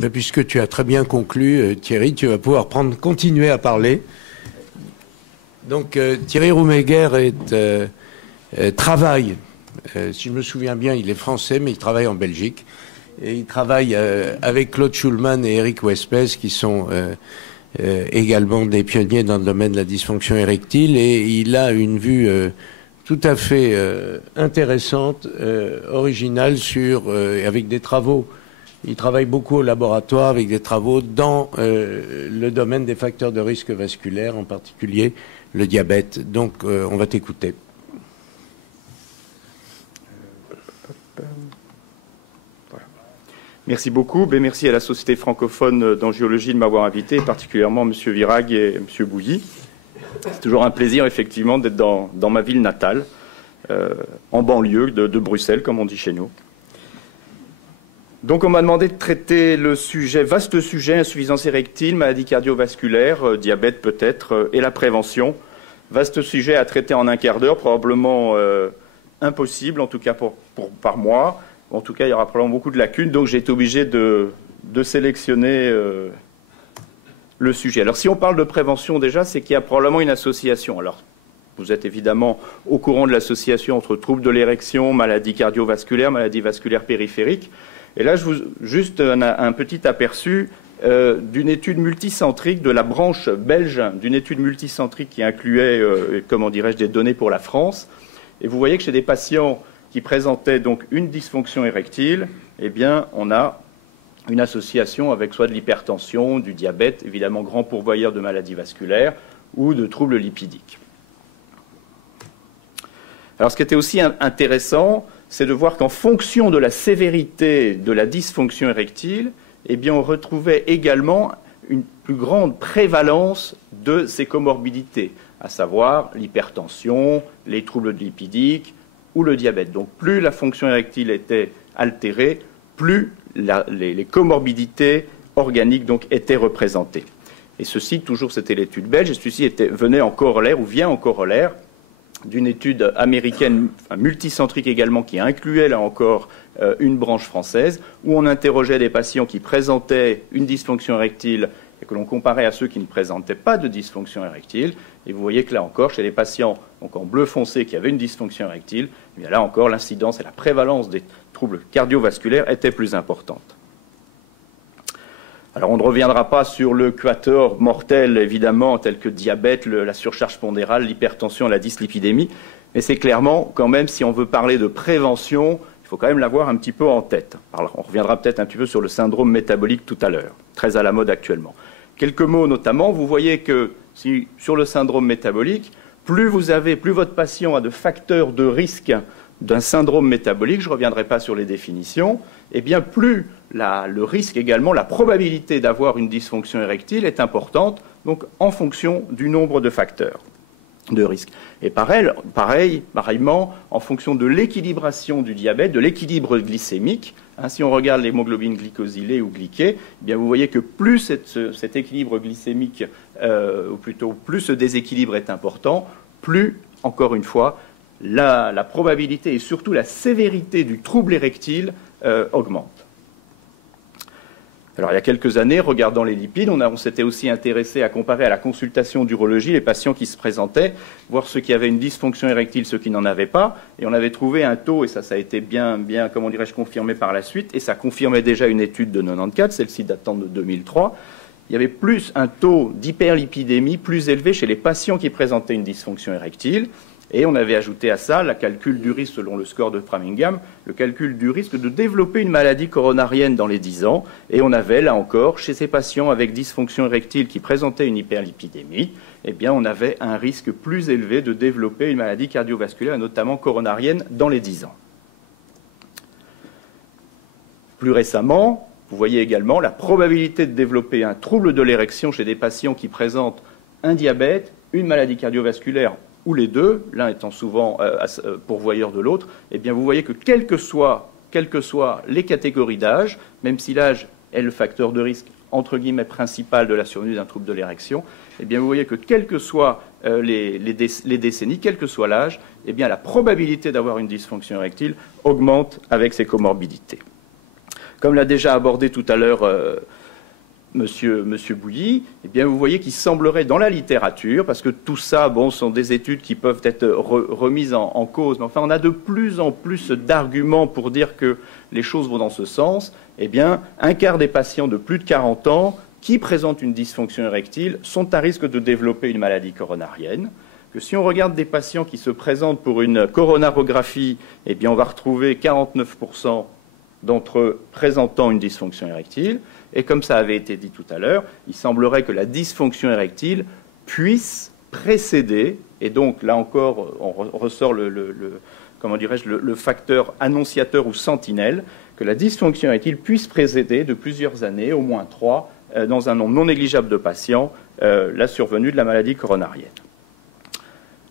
Ben, puisque tu as très bien conclu, Thierry, tu vas pouvoir continuer à parler. Donc, Thierry Rouméguer travaille, si je me souviens bien, il est français, mais il travaille en Belgique. Et il travaille avec Claude Schulman et Eric Wespès, qui sont également des pionniers dans le domaine de la dysfonction érectile. Et il a une vue tout à fait intéressante, originale, avec des travaux. Il travaille beaucoup au laboratoire avec des travaux dans le domaine des facteurs de risque vasculaire, en particulier le diabète. Donc, on va t'écouter. Voilà. Merci beaucoup. Merci à la Société francophone d'angiologie de m'avoir invité, et particulièrement M. Virag et M. Bouilly. C'est toujours un plaisir, effectivement, d'être dans ma ville natale, en banlieue de Bruxelles, comme on dit chez nous. Donc on m'a demandé de traiter le sujet, vaste sujet, insuffisance érectile, maladie cardiovasculaire, diabète peut-être, et la prévention. Vaste sujet à traiter en un quart d'heure, probablement impossible, en tout cas par mois. En tout cas, il y aura probablement beaucoup de lacunes, donc j'ai été obligé de sélectionner le sujet. Alors si on parle de prévention déjà, c'est qu'il y a probablement une association. Alors vous êtes évidemment au courant de l'association entre troubles de l'érection, maladie cardiovasculaire, maladie vasculaire périphérique. Et là, juste un petit aperçu d'une étude multicentrique de la branche belge, d'une étude multicentrique qui incluait, comment dirais-je, des données pour la France. Et vous voyez que chez des patients qui présentaient donc une dysfonction érectile, eh bien, on a une association avec soit de l'hypertension, du diabète, évidemment grand pourvoyeur de maladies vasculaires, ou de troubles lipidiques. Alors, ce qui était aussi intéressant, c'est de voir qu'en fonction de la sévérité de la dysfonction érectile, eh bien, on retrouvait également une plus grande prévalence de ces comorbidités, à savoir l'hypertension, les troubles lipidiques ou le diabète. Donc, plus la fonction érectile était altérée, plus les comorbidités organiques donc, étaient représentées. Et ceci, toujours, c'était l'étude belge, et ceci venait en corollaire, ou vient en corollaire, d'une étude américaine, multicentrique également, qui incluait là encore une branche française, où on interrogeait des patients qui présentaient une dysfonction érectile et que l'on comparait à ceux qui ne présentaient pas de dysfonction érectile. Et vous voyez que là encore, chez les patients donc en bleu foncé qui avaient une dysfonction érectile, eh bien là encore, l'incidence et la prévalence des troubles cardiovasculaires étaient plus importantes. Alors on ne reviendra pas sur le quator mortel, évidemment, tel que diabète, la surcharge pondérale, l'hypertension, la dyslipidémie, mais c'est clairement, quand même, si on veut parler de prévention, il faut quand même l'avoir un petit peu en tête. Alors, on reviendra peut-être un petit peu sur le syndrome métabolique tout à l'heure, très à la mode actuellement. Quelques mots notamment, vous voyez que sur le syndrome métabolique, plus votre patient a de facteurs de risque d'un syndrome métabolique, je ne reviendrai pas sur les définitions, eh bien plus le risque également, la probabilité d'avoir une dysfonction érectile est importante, donc en fonction du nombre de facteurs de risque. Et pareillement, en fonction de l'équilibration du diabète, de l'équilibre glycémique, si on regarde l'hémoglobine glycosylée ou glyquée, eh bien vous voyez que plus cet équilibre glycémique, ou plutôt plus ce déséquilibre est important, plus, encore une fois, la probabilité et surtout la sévérité du trouble érectile augmente. Alors, il y a quelques années, regardant les lipides, on s'était aussi intéressé à comparer à la consultation d'urologie les patients qui se présentaient, voir ceux qui avaient une dysfonction érectile, ceux qui n'en avaient pas, et on avait trouvé un taux, et ça a été bien, comment dirais-je, confirmé par la suite, et ça confirmait déjà une étude de 94, celle-ci datant de 2003. Il y avait plus un taux d'hyperlipidémie plus élevé chez les patients qui présentaient une dysfonction érectile. Et on avait ajouté à ça le calcul du risque selon le score de Framingham, le calcul du risque de développer une maladie coronarienne dans les 10 ans. Et on avait, là encore, chez ces patients avec dysfonction érectile qui présentaient une hyperlipidémie, eh bien, on avait un risque plus élevé de développer une maladie cardiovasculaire, notamment coronarienne, dans les 10 ans. Plus récemment, vous voyez également la probabilité de développer un trouble de l'érection chez des patients qui présentent un diabète, une maladie cardiovasculaire ou les deux, l'un étant souvent pourvoyeur de l'autre, eh bien vous voyez que quelles que soient les catégories d'âge, même si l'âge est le facteur de risque entre guillemets principal de la survenue d'un trouble de l'érection, eh bien vous voyez que quelles que soient les décennies, quel que soit l'âge, eh bien la probabilité d'avoir une dysfonction érectile augmente avec ces comorbidités. Comme l'a déjà abordé tout à l'heure Monsieur Bouilly, eh bien, vous voyez qu'il semblerait dans la littérature, parce que tout ça, bon, sont des études qui peuvent être remises en cause, mais enfin, on a de plus en plus d'arguments pour dire que les choses vont dans ce sens. Eh bien, un quart des patients de plus de 40 ans qui présentent une dysfonction érectile sont à risque de développer une maladie coronarienne. Que si on regarde des patients qui se présentent pour une coronarographie, eh bien, on va retrouver 49% d'entre eux présentant une dysfonction érectile. Et comme ça avait été dit tout à l'heure, il semblerait que la dysfonction érectile puisse précéder, et donc là encore, on ressort le facteur annonciateur ou sentinelle, que la dysfonction érectile puisse précéder de plusieurs années, au moins 3, dans un nombre non négligeable de patients, la survenue de la maladie coronarienne.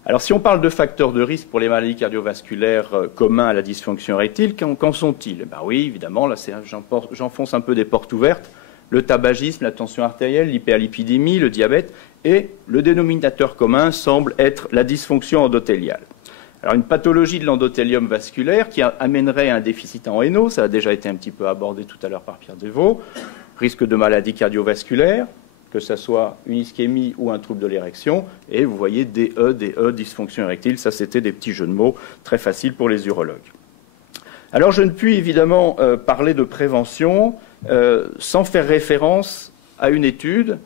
Alors, si on parle de facteurs de risque pour les maladies cardiovasculaires communs à la dysfonction érectile, qu'en sont-ils? Ben oui, évidemment, là, j'enfonce un peu des portes ouvertes. Le tabagisme, la tension artérielle, l'hyperlipidémie, le diabète, et le dénominateur commun semble être la dysfonction endothéliale. Alors, une pathologie de l'endothélium vasculaire qui amènerait un déficit en NO, ça a déjà été un petit peu abordé tout à l'heure par Pierre Devaux, risque de maladie cardiovasculaire, que ce soit une ischémie ou un trouble de l'érection, et vous voyez DE, dysfonction érectile, ça c'était des petits jeux de mots très faciles pour les urologues. Alors je ne puis évidemment parler de prévention sans faire référence à une étude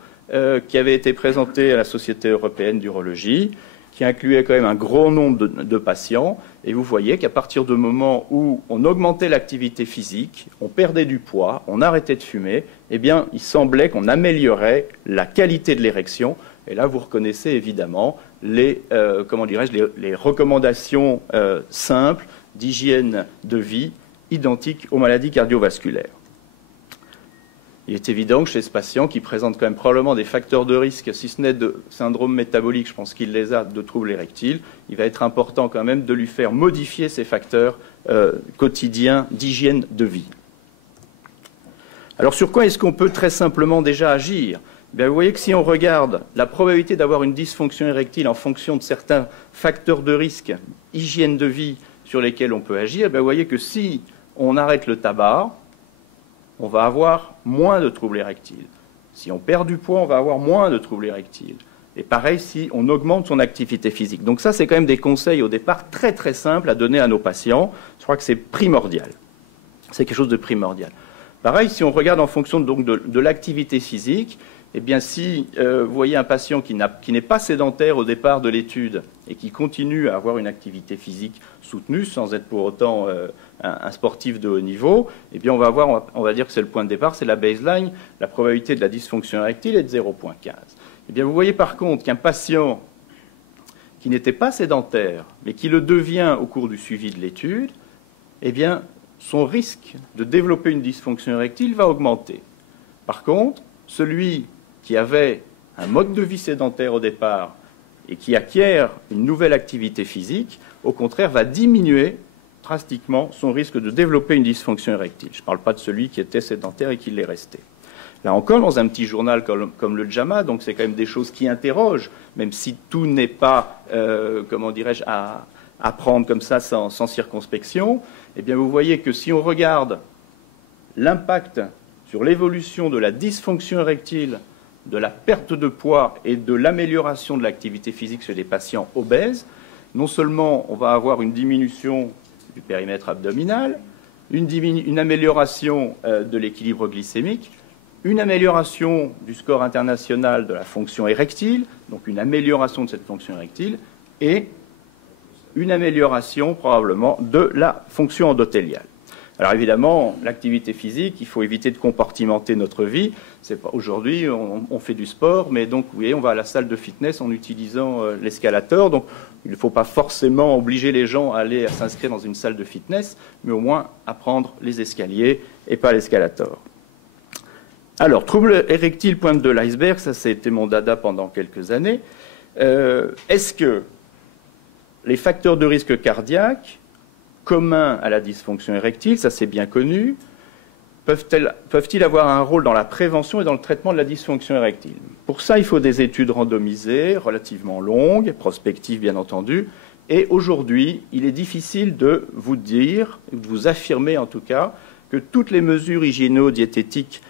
qui avait été présentée à la Société européenne d'urologie, qui incluait quand même un gros nombre de patients, et vous voyez qu'à partir du moment où on augmentait l'activité physique, on perdait du poids, on arrêtait de fumer, eh bien, il semblait qu'on améliorait la qualité de l'érection, et là, vous reconnaissez évidemment les recommandations simples d'hygiène de vie identiques aux maladies cardiovasculaires. Il est évident que chez ce patient qui présente quand même probablement des facteurs de risque, si ce n'est de syndrome métabolique, je pense qu'il les a, de troubles érectiles, il va être important quand même de lui faire modifier ces facteurs quotidiens d'hygiène de vie. Alors sur quoi est-ce qu'on peut très simplement déjà agir? Bien, vous voyez que si on regarde la probabilité d'avoir une dysfonction érectile en fonction de certains facteurs de risque, hygiène de vie sur lesquels on peut agir, bien, vous voyez que si on arrête le tabac, on va avoir moins de troubles érectiles. Si on perd du poids, on va avoir moins de troubles érectiles. Et pareil, si on augmente son activité physique. Donc ça, c'est quand même des conseils au départ très très simples à donner à nos patients. Je crois que c'est primordial. C'est quelque chose de primordial. Pareil, si on regarde en fonction donc de l'activité physique, eh bien si vous voyez un patient qui n'est pas sédentaire au départ de l'étude et qui continue à avoir une activité physique soutenue sans être pour autant un sportif de haut niveau, eh bien on va dire que c'est le point de départ, c'est la baseline, la probabilité de la dysfonction érectile est de 0,15. Eh bien vous voyez par contre qu'un patient qui n'était pas sédentaire mais qui le devient au cours du suivi de l'étude, eh bien son risque de développer une dysfonction érectile va augmenter. Par contre, celui qui avait un mode de vie sédentaire au départ et qui acquiert une nouvelle activité physique, au contraire, va diminuer drastiquement son risque de développer une dysfonction érectile. Je ne parle pas de celui qui était sédentaire et qui l'est resté. Là encore, dans un petit journal comme le JAMA, donc c'est quand même des choses qui interrogent, même si tout n'est pas, à prendre comme ça sans circonspection, eh bien vous voyez que si on regarde l'impact sur l'évolution de la dysfonction érectile, de la perte de poids et de l'amélioration de l'activité physique chez les patients obèses, non seulement on va avoir une diminution du périmètre abdominal, une amélioration de l'équilibre glycémique, une amélioration du score international de la fonction érectile, donc une amélioration de cette fonction érectile, et une amélioration probablement de la fonction endothéliale. Alors évidemment, l'activité physique, il faut éviter de compartimenter notre vie. Aujourd'hui, on fait du sport, mais donc, vous voyez, on va à la salle de fitness en utilisant l'escalator. Donc, il ne faut pas forcément obliger les gens à s'inscrire dans une salle de fitness, mais au moins apprendre les escaliers et pas l'escalator. Alors, trouble érectile, pointe de l'iceberg, ça, c'était mon dada pendant quelques années. Est-ce que les facteurs de risque cardiaque communs à la dysfonction érectile, ça c'est bien connu, peuvent-ils avoir un rôle dans la prévention et dans le traitement de la dysfonction érectile? Pour ça, il faut des études randomisées, relativement longues, prospectives bien entendu, et aujourd'hui, il est difficile de vous dire, de vous affirmer en tout cas, que toutes les mesures hygiéno-diététiques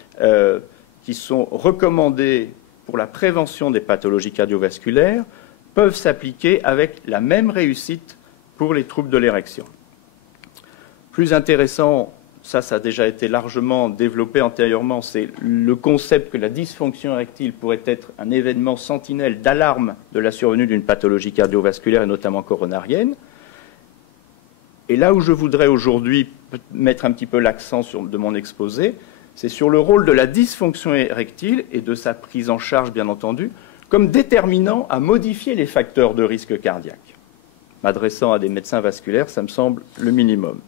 qui sont recommandées pour la prévention des pathologies cardiovasculaires peuvent s'appliquer avec la même réussite pour les troubles de l'érection. Plus intéressant, ça a déjà été largement développé antérieurement, c'est le concept que la dysfonction érectile pourrait être un événement sentinelle d'alarme de la survenue d'une pathologie cardiovasculaire et notamment coronarienne. Et là où je voudrais aujourd'hui mettre un petit peu l'accent de mon exposé, c'est sur le rôle de la dysfonction érectile et de sa prise en charge, bien entendu, comme déterminant à modifier les facteurs de risque cardiaque. M'adressant à des médecins vasculaires, ça me semble le minimum.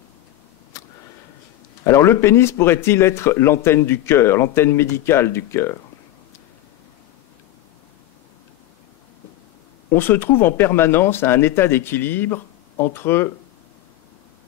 Alors le pénis pourrait-il être l'antenne du cœur, l'antenne médicale du cœur? On se trouve en permanence à un état d'équilibre entre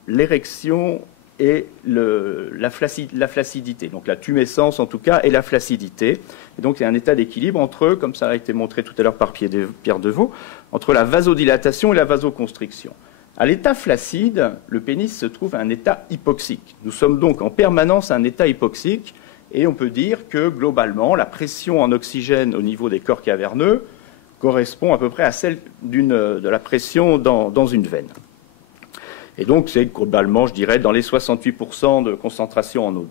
l'érection et la flaccidité, donc la tumescence en tout cas, et la flaccidité. Et donc il y a un état d'équilibre entre, comme ça a été montré tout à l'heure par Pierre Deveau, entre la vasodilatation et la vasoconstriction. À l'état flaccide, le pénis se trouve à un état hypoxique. Nous sommes donc en permanence à un état hypoxique et on peut dire que globalement, la pression en oxygène au niveau des corps caverneux correspond à peu près à celle de la pression dans une veine. Et donc c'est globalement, je dirais, dans les 68% de concentration en O2.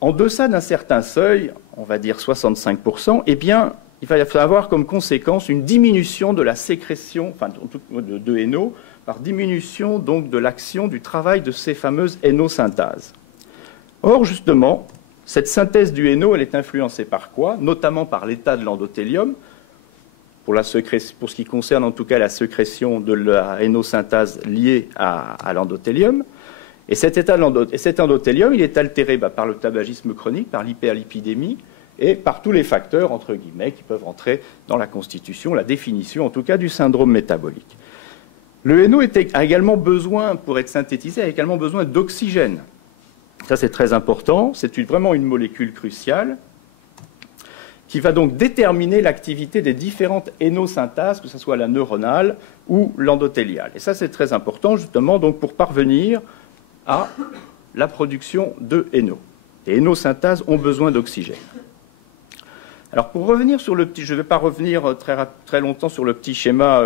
En deçà d'un certain seuil, on va dire 65%, eh bien, il va y avoir comme conséquence une diminution de la sécrétion, enfin de NO, par diminution donc de l'action du travail de ces fameuses NO-synthases. Or, justement, cette synthèse du NO, elle est influencée par quoi? Notamment par l'état de l'endothélium, pour ce qui concerne en tout cas la sécrétion de la NO-synthase liée à l'endothélium. Et cet endothélium, il est altéré par le tabagisme chronique, par l'hyperlipidémie, et par tous les facteurs, entre guillemets, qui peuvent entrer dans la constitution, la définition, en tout cas, du syndrome métabolique. Le NO a également besoin, pour être synthétisé, a également besoin d'oxygène. Ça, c'est très important. C'est vraiment une molécule cruciale qui va donc déterminer l'activité des différentes NO-synthases, que ce soit la neuronale ou l'endothéliale. Et ça, c'est très important, justement, donc, pour parvenir à la production de NO. Les NO-synthases ont besoin d'oxygène. Alors pour revenir sur le petit, je ne vais pas revenir très longtemps sur le petit schéma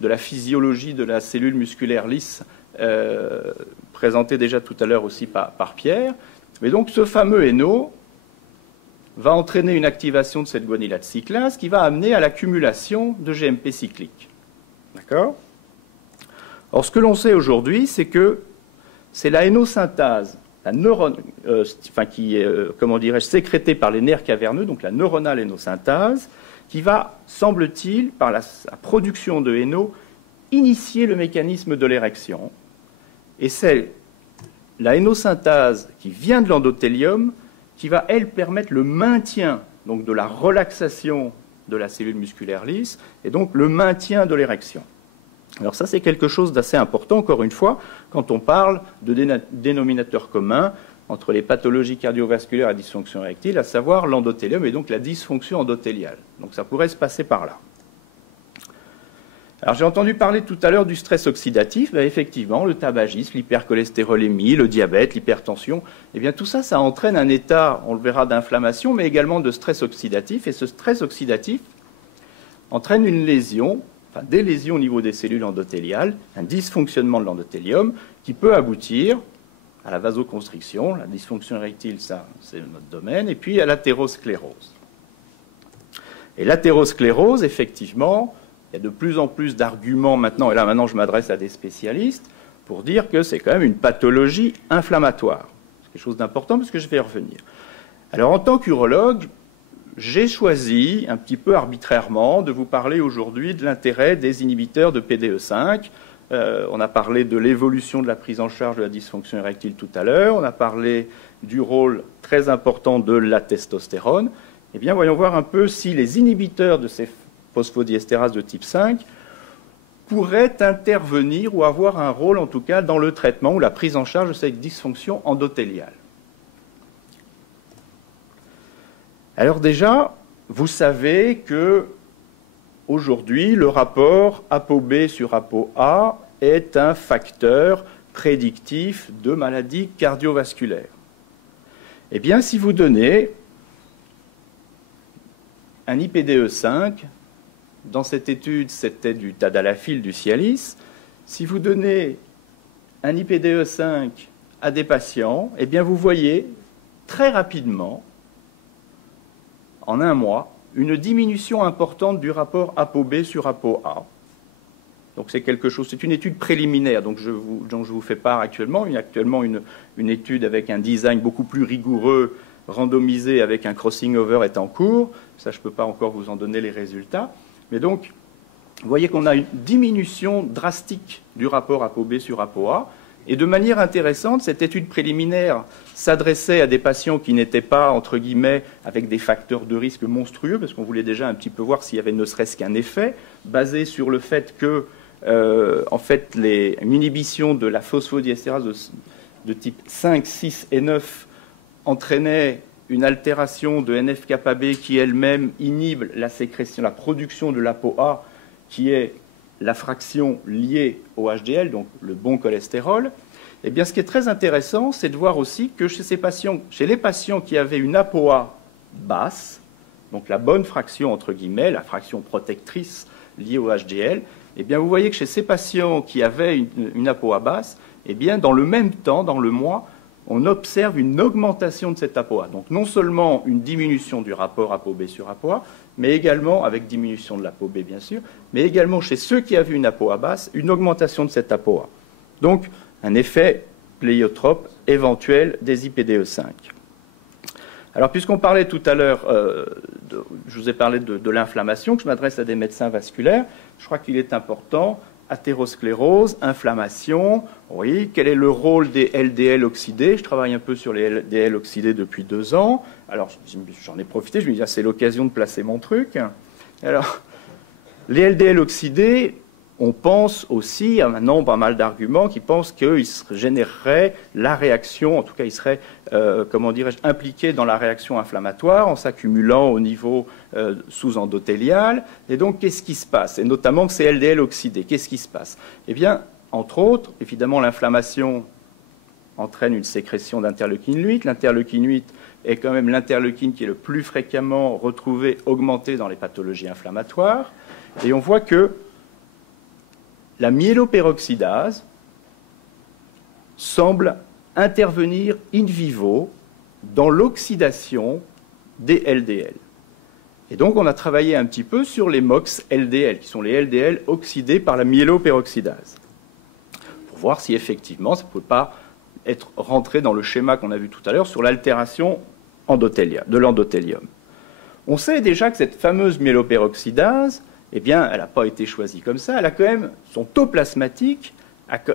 de la physiologie de la cellule musculaire lisse présenté déjà tout à l'heure aussi par Pierre. Mais donc ce fameux NO va entraîner une activation de cette guanylate cyclase qui va amener à l'accumulation de GMP cyclique. D'accord? Or ce que l'on sait aujourd'hui, c'est que c'est la NO-synthase, la neurone, qui est, sécrétée par les nerfs caverneux, donc la neuronale NO-synthase, qui va, semble-t-il, par la production de NO, initier le mécanisme de l'érection. Et c'est la NO-synthase qui vient de l'endothélium qui va, elle, permettre le maintien donc, de la relaxation de la cellule musculaire lisse et donc le maintien de l'érection. Alors ça, c'est quelque chose d'assez important, encore une fois, quand on parle de dénominateur commun entre les pathologies cardiovasculaires et la dysfonction érectile, à savoir l'endothélium et donc la dysfonction endothéliale. Donc ça pourrait se passer par là. Alors j'ai entendu parler tout à l'heure du stress oxydatif. Ben, effectivement, le tabagisme, l'hypercholestérolémie, le diabète, l'hypertension, eh bien tout ça, ça entraîne un état, on le verra, d'inflammation, mais également de stress oxydatif. Et ce stress oxydatif entraîne une lésion, enfin des lésions au niveau des cellules endothéliales, un dysfonctionnement de l'endothélium qui peut aboutir à la vasoconstriction, la dysfonction érectile, ça c'est notre domaine, et puis à l'athérosclérose. Et l'athérosclérose, effectivement, il y a de plus en plus d'arguments maintenant, et là maintenant je m'adresse à des spécialistes, pour dire que c'est quand même une pathologie inflammatoire. C'est quelque chose d'important parce que je vais y revenir. Alors en tant qu'urologue, j'ai choisi, un petit peu arbitrairement, de vous parler aujourd'hui de l'intérêt des inhibiteurs de PDE5. On a parlé de l'évolution de la prise en charge de la dysfonction érectile tout à l'heure. On a parlé du rôle très important de la testostérone. Eh bien, voyons voir un peu si les inhibiteurs de ces phosphodiestérases de type 5 pourraient intervenir ou avoir un rôle, en tout cas, dans le traitement ou la prise en charge de cette dysfonction endothéliale. Alors déjà, vous savez que aujourd'hui, le rapport ApoB sur ApoA est un facteur prédictif de maladies cardiovasculaires. Eh bien, si vous donnez un IPDE5, dans cette étude, c'était du tadalafil, du Cialis, si vous donnez un IPDE5 à des patients, eh bien, vous voyez très rapidement, en un mois, une diminution importante du rapport ApoB sur ApoA. Donc c'est quelque chose, c'est une étude préliminaire dont je vous fais part actuellement. Actuellement une étude avec un design beaucoup plus rigoureux, randomisé avec un crossing over est en cours. Ça, je ne peux pas encore vous en donner les résultats. Mais donc, vous voyez qu'on a une diminution drastique du rapport ApoB sur ApoA. Et de manière intéressante, cette étude préliminaire s'adressait à des patients qui n'étaient pas, entre guillemets, avec des facteurs de risque monstrueux, parce qu'on voulait déjà un petit peu voir s'il y avait ne serait-ce qu'un effet, basé sur le fait que, en fait, une inhibition de la phosphodiestérase de type 5, 6 et 9 entraînait une altération de NF-kappa-B qui elle-même inhibe la sécrétion, la production de l'ApoA, qui est la fraction liée au HDL, donc le bon cholestérol. Eh bien, ce qui est très intéressant, c'est de voir aussi que chez les patients qui avaient une ApoA basse, donc la bonne fraction, entre guillemets, la fraction protectrice liée au HDL, eh bien, vous voyez que chez ces patients qui avaient une ApoA basse, eh bien, dans le même temps, dans le mois, on observe une augmentation de cette ApoA. Donc, non seulement une diminution du rapport ApoB sur ApoA, mais également, avec diminution de l'ApoB, bien sûr, mais également chez ceux qui avaient une ApoA basse, une augmentation de cette ApoA. Donc, un effet pléiotrope éventuel des IPDE5. Alors, puisqu'on parlait tout à l'heure, je vous ai parlé de l'inflammation, que je m'adresse à des médecins vasculaires, je crois qu'il est important, athérosclérose, inflammation, oui, quel est le rôle des LDL oxydés? Je travaille un peu sur les LDL oxydés depuis 2 ans, alors j'en ai profité, je me dis, c'est l'occasion de placer mon truc. Alors, les LDL oxydés, on pense aussi, il y a maintenant pas mal d'arguments qui pensent qu'ils généreraient la réaction, en tout cas ils seraient, comment dirais-je, impliqués dans la réaction inflammatoire en s'accumulant au niveau sous-endothélial. Et donc, qu'est-ce qui se passe? Et notamment ces LDL oxydés, qu'est-ce qui se passe? Eh bien, entre autres, évidemment, l'inflammation entraîne une sécrétion d'interleukine 8. L'interleukine 8 est quand même l'interleukine qui est le plus fréquemment retrouvé, augmenté dans les pathologies inflammatoires. Et on voit que la myéloperoxydase semble intervenir in vivo dans l'oxydation des LDL. Et donc, on a travaillé un petit peu sur les MOX-LDL, qui sont les LDL oxydés par la myéloperoxydase, pour voir si effectivement, ça ne peut pas être rentré dans le schéma qu'on a vu tout à l'heure sur l'altération de l'endothélium. On sait déjà que cette fameuse myéloperoxydase, eh bien, elle n'a pas été choisie comme ça. Elle a quand même, son taux plasmatique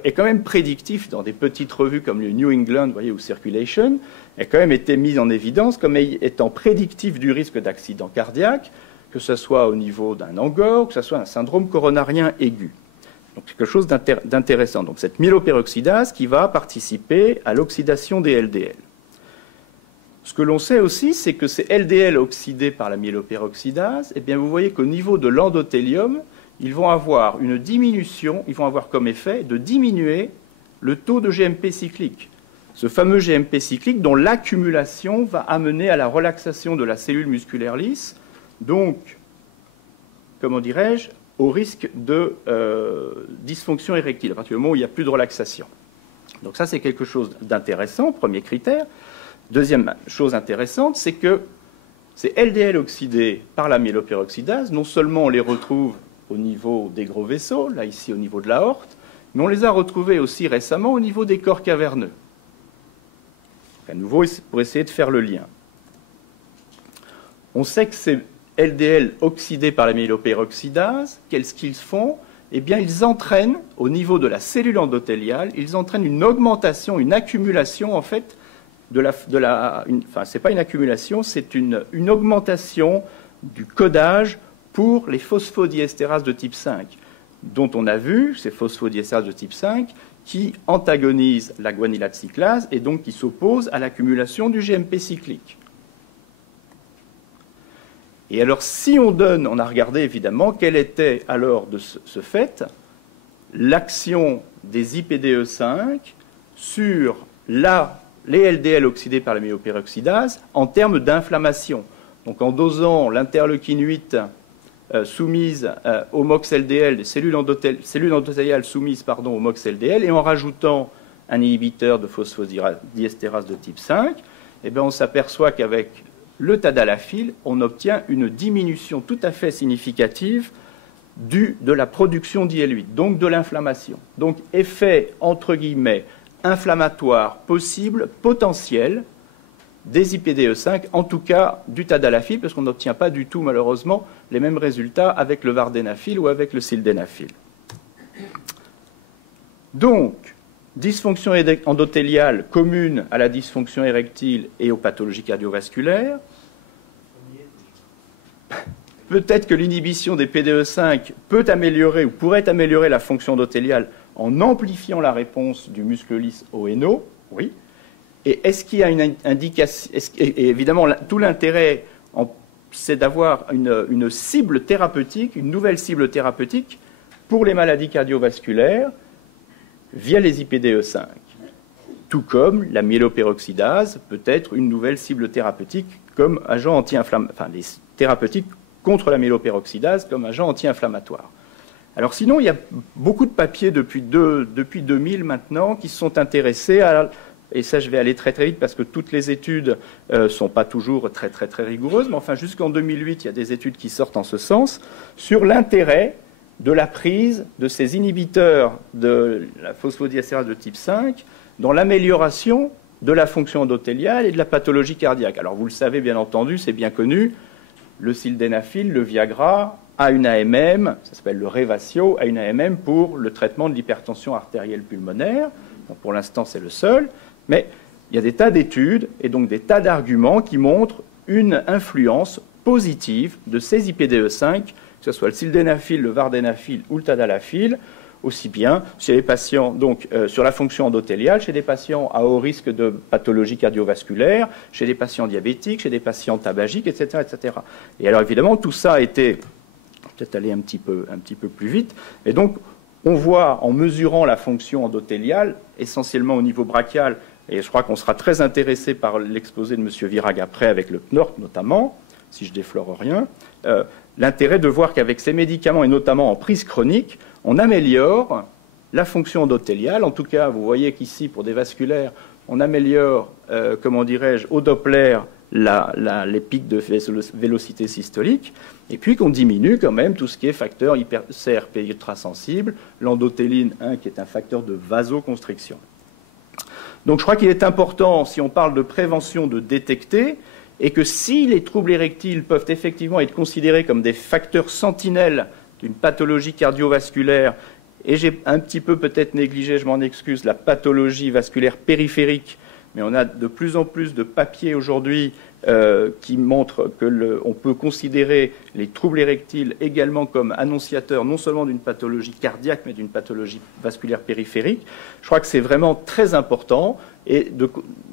est quand même prédictif dans des petites revues comme le New England, vous voyez, ou Circulation, a quand même été mise en évidence comme étant prédictif du risque d'accident cardiaque, que ce soit au niveau d'un angor, que ce soit un syndrome coronarien aigu. Donc, c'est quelque chose d'intéressant. Donc, cette myéloperoxydase qui va participer à l'oxydation des LDL. Ce que l'on sait aussi, c'est que ces LDL oxydés par la myéloperoxydase, eh bien, vous voyez qu'au niveau de l'endothélium, ils vont avoir une diminution, ils vont avoir comme effet de diminuer le taux de GMP cyclique. Ce fameux GMP cyclique dont l'accumulation va amener à la relaxation de la cellule musculaire lisse, donc, comment dirais-je, au risque de dysfonction érectile, à partir du moment où il n'y a plus de relaxation. Donc ça, c'est quelque chose d'intéressant, premier critère. Deuxième chose intéressante, c'est que ces LDL oxydés par la myéloperoxydase, non seulement on les retrouve au niveau des gros vaisseaux, là ici au niveau de l'aorte, mais on les a retrouvés aussi récemment au niveau des corps caverneux. À nouveau, pour essayer de faire le lien. On sait que ces LDL oxydés par la myéloperoxydase, qu'est-ce qu'ils font? Eh bien, ils entraînent, au niveau de la cellule endothéliale, ils entraînent une augmentation, une accumulation, en fait, c'est pas une accumulation, c'est une augmentation du codage pour les phosphodiestérases de type 5, dont on a vu, ces phosphodiestérases de type 5, qui antagonisent la guanylate cyclase et donc qui s'opposent à l'accumulation du GMP cyclique. Et alors, si on a regardé évidemment quelle était alors de ce fait l'action des IPDE5 sur la les LDL oxydés par la myéloperoxydase en termes d'inflammation. Donc en dosant l'interleukine 8 soumise au MOX-LDL, des cellules endothéliales soumises au MOX-LDL, et en rajoutant un inhibiteur de phosphodiesterase de type 5, eh bien on s'aperçoit qu'avec le tadalafil, on obtient une diminution tout à fait significative de la production d'IL-8, donc de l'inflammation. Donc effet, entre guillemets, inflammatoire possible, potentiel, des IPDE5, en tout cas du tadalafil, parce qu'on n'obtient pas du tout, malheureusement, les mêmes résultats avec le vardenafil ou avec le sildenafil. Donc, dysfonction endothéliale commune à la dysfonction érectile et aux pathologies cardiovasculaires. Peut-être que l'inhibition des PDE5 peut améliorer ou pourrait améliorer la fonction endothéliale en amplifiant la réponse du muscle lisse au NO. Oui. Et est-ce qu'il y a une indication, et évidemment, tout l'intérêt, c'est d'avoir une cible thérapeutique, une nouvelle cible thérapeutique pour les maladies cardiovasculaires via les IPDE5. Tout comme la myéloperoxydase peut être une nouvelle cible thérapeutique comme agent anti-inflammatoire, enfin, les thérapeutiques contre la myéloperoxydase comme agent anti-inflammatoire. Alors sinon, il y a beaucoup de papiers depuis 2000 maintenant qui se sont intéressés à... Et ça, je vais aller très très vite parce que toutes les études ne sont pas toujours très rigoureuses, mais enfin, jusqu'en 2008, il y a des études qui sortent en ce sens, sur l'intérêt de la prise de ces inhibiteurs de la phosphodiesterase de type 5 dans l'amélioration de la fonction endothéliale et de la pathologie cardiaque. Alors, vous le savez, bien entendu, c'est bien connu, le sildenafil, le Viagra, a une AMM, ça s'appelle le Revatio, a une AMM pour le traitement de l'hypertension artérielle pulmonaire. Donc, pour l'instant, c'est le seul. Mais il y a des tas d'études et donc des tas d'arguments qui montrent une influence positive de ces IPDE5, que ce soit le sildenafil, le vardenafil ou le tadalafil, aussi bien chez les patients, donc sur la fonction endothéliale, chez des patients à haut risque de pathologie cardiovasculaire, chez des patients diabétiques, chez des patients tabagiques, etc., etc. Et alors évidemment, tout ça a été, peut-être aller un petit peu plus vite, et donc on voit en mesurant la fonction endothéliale, essentiellement au niveau brachial, et je crois qu'on sera très intéressé par l'exposé de M. Virag après, avec le PNORC notamment, si je déflore rien, l'intérêt de voir qu'avec ces médicaments, et notamment en prise chronique, on améliore la fonction endothéliale. En tout cas, vous voyez qu'ici, pour des vasculaires, on améliore, comment dirais-je, au Doppler, les pics de vélocité systolique, et puis qu'on diminue quand même tout ce qui est facteur CRP ultrasensible, l'endothéline 1 qui est un facteur de vasoconstriction. Donc je crois qu'il est important, si on parle de prévention, de détecter, et que si les troubles érectiles peuvent effectivement être considérés comme des facteurs sentinelles d'une pathologie cardiovasculaire, et j'ai un petit peu peut-être négligé, je m'en excuse, la pathologie vasculaire périphérique, mais on a de plus en plus de papiers aujourd'hui qui montrent qu'on peut considérer les troubles érectiles également comme annonciateurs non seulement d'une pathologie cardiaque, mais d'une pathologie vasculaire périphérique. Je crois que c'est vraiment très important et de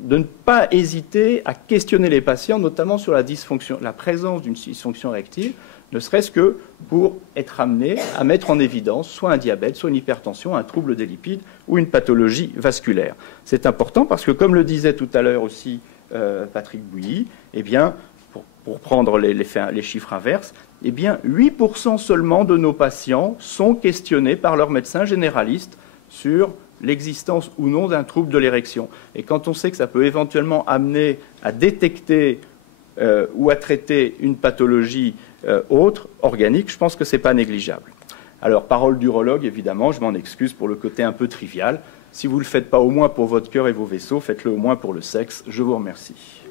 ne pas hésiter à questionner les patients, notamment sur la présence d'une dysfonction érectile, ne serait-ce que pour être amené à mettre en évidence soit un diabète, soit une hypertension, un trouble des lipides ou une pathologie vasculaire. C'est important parce que, comme le disait tout à l'heure aussi Patrick Bouilly, eh bien, pour prendre les chiffres inverses, eh bien, 8% seulement de nos patients sont questionnés par leur médecin généraliste sur l'existence ou non d'un trouble de l'érection. Et quand on sait que ça peut éventuellement amener à détecter ou à traiter une pathologie autre, organique, je pense que ce n'est pas négligeable. Alors, parole d'urologue, évidemment, je m'en excuse pour le côté un peu trivial. Si vous ne le faites pas au moins pour votre cœur et vos vaisseaux, faites-le au moins pour le sexe. Je vous remercie.